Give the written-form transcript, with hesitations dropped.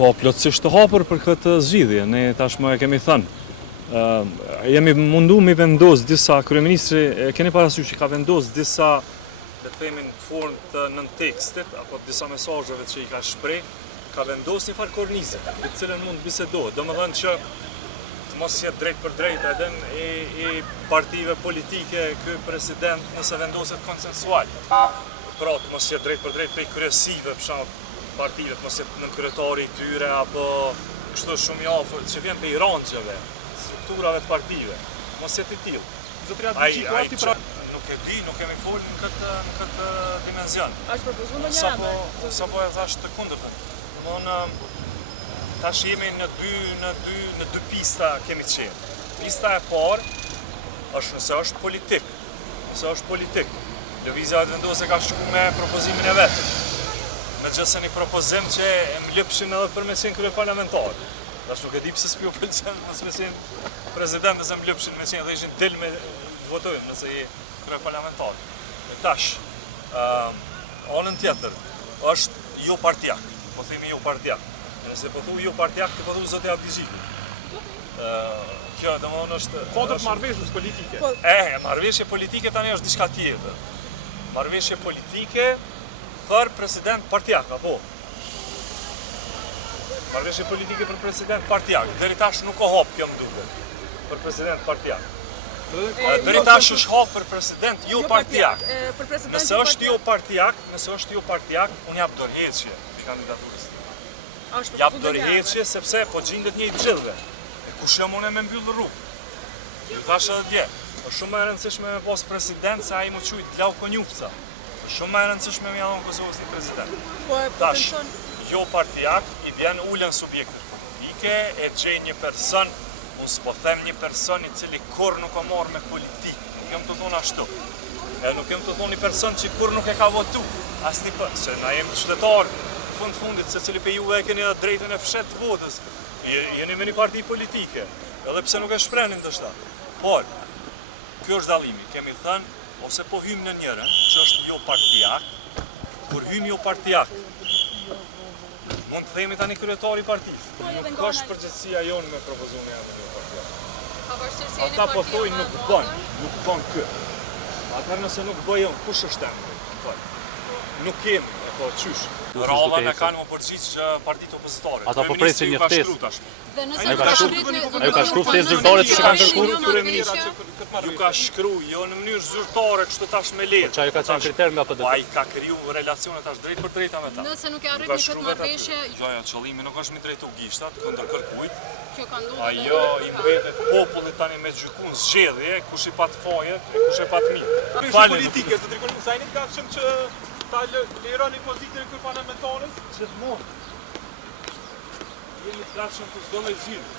Po, plotësisht të hapur për këtë zgjidhje, ne tashmë e kemi thënë. Jemi mundu mi vendos disa, kryeministri keni parasysh që ka vendos disa, le të themi në formë të nën tekstit, apo disa mesazheve që i ka shpreh, ka vendos një farë kornize, të cilën mund bisedohet. Domethënë që të mos jetë drejt për drejt edhe i partive politike ky president nëse vendoset konsensual. Pra të mos jetë drejt për drejt prej kryesive, për shembull, partive, të mos jetë në kryetari i tyre apo kështu shumë i afërt që vjen prej ranxheve, strukturave të partive. Mos jetë i tillë. Nuk e di, nuk kemi folur në këtë dimension. A është propozuar ndonjë ende? Sapo e thash të kundërtën. Domthonë tash jemi në dy pista kemi qenë. Pista e parë është nëse është politik. Nëse është politik. Lëvizja e vendosë ka shkuar me propozimin e vet. Megjithëse një propozim që e mlypshin edhe për me qenë kryeparlamentar. Tash nuk e di pse s'po pëlqen as me qenë president nëse mlypshin me qenë dhe ishin del me votojmë nëse je kryeparlamentar. Tash anën tjetër është jo partijak. Po themi jo partijak. Nëse po thuaj jo partijak, ti po thuaj zoti Abdixhiku. Kjo domthonë është kundër marrëveshjes politike. Marrëveshje politike tani është diçka tjetër. Marrëveshje politike për president partijak, apo? Marrëveshje politike për president partijak. Deri tash nuk ka hap kjo më duket. Për president partijak. Deri tash është hap për president jo partijak. Nëse është jo partijak, unë jap dorëheqje për kandidaturës. Jap dorëheqje sepse po gjendet një i gjithëve. Kush jam unë me mbyll rrugë? Ju thash edhe dje, është shumë e rëndësishme me pas president se ai më quajt Glauko Njufca. Është shumë e rëndësishme me janë Kosovës një president. Tash, jo partijak, i vjen ulen subjektet politike, e gjej një person, ose po them një person i cili kur nuk ka marrë me politikë. Nuk jam të thonë ashtu. Nuk jam të thonë një person që kur nuk e ka votu. As një për, se na jemi qytetar, fundit, se cili pe juve e keni edhe drejtën e fshet të votës. Jeni me një parti politike, edhe pse nuk e shprenin të shta. Por, kjo është dallimi, kemi thënë, ose po hymë në njëre, që është jo partijak, kur hymë jo partijak, mund të themi tani kryetari i partisë. Nuk është përgjegjësia jonë me propozimin e jo partijak. Ata po thojnë nuk bën kë. Atëherë nëse nuk bëjmë, kush është ende? Nuk kemi, po qysh. Rallën e kanë më përqit që partitë opozitare. Ata po presin një ftesë. Dhe nëse ka shkruar ftesë zyrtare që kanë kërkuar. Ju ka shkruar jo në mënyrë zyrtare, kështu tash me letë. Çfarë ka qenë kriter me APD? Ai ka kriju relacione tash drejt për drejta me ta. Nëse nuk e arrit në këtë marrëveshje, jo, qëllimi nuk është mi drejtu gishtat kundër kërkujt. Kjo ka ndodhur. Ajo i mbetet popullit tani me gjykun zgjedhje, kush i pat faje, kush e pat mirë. Politike, se Trikoni Husajnit ka thënë që ta lironi pozitën e kryeparlamentarës? Gjithmonë. Jemi të gatshëm për çdo lloj zgjidhje.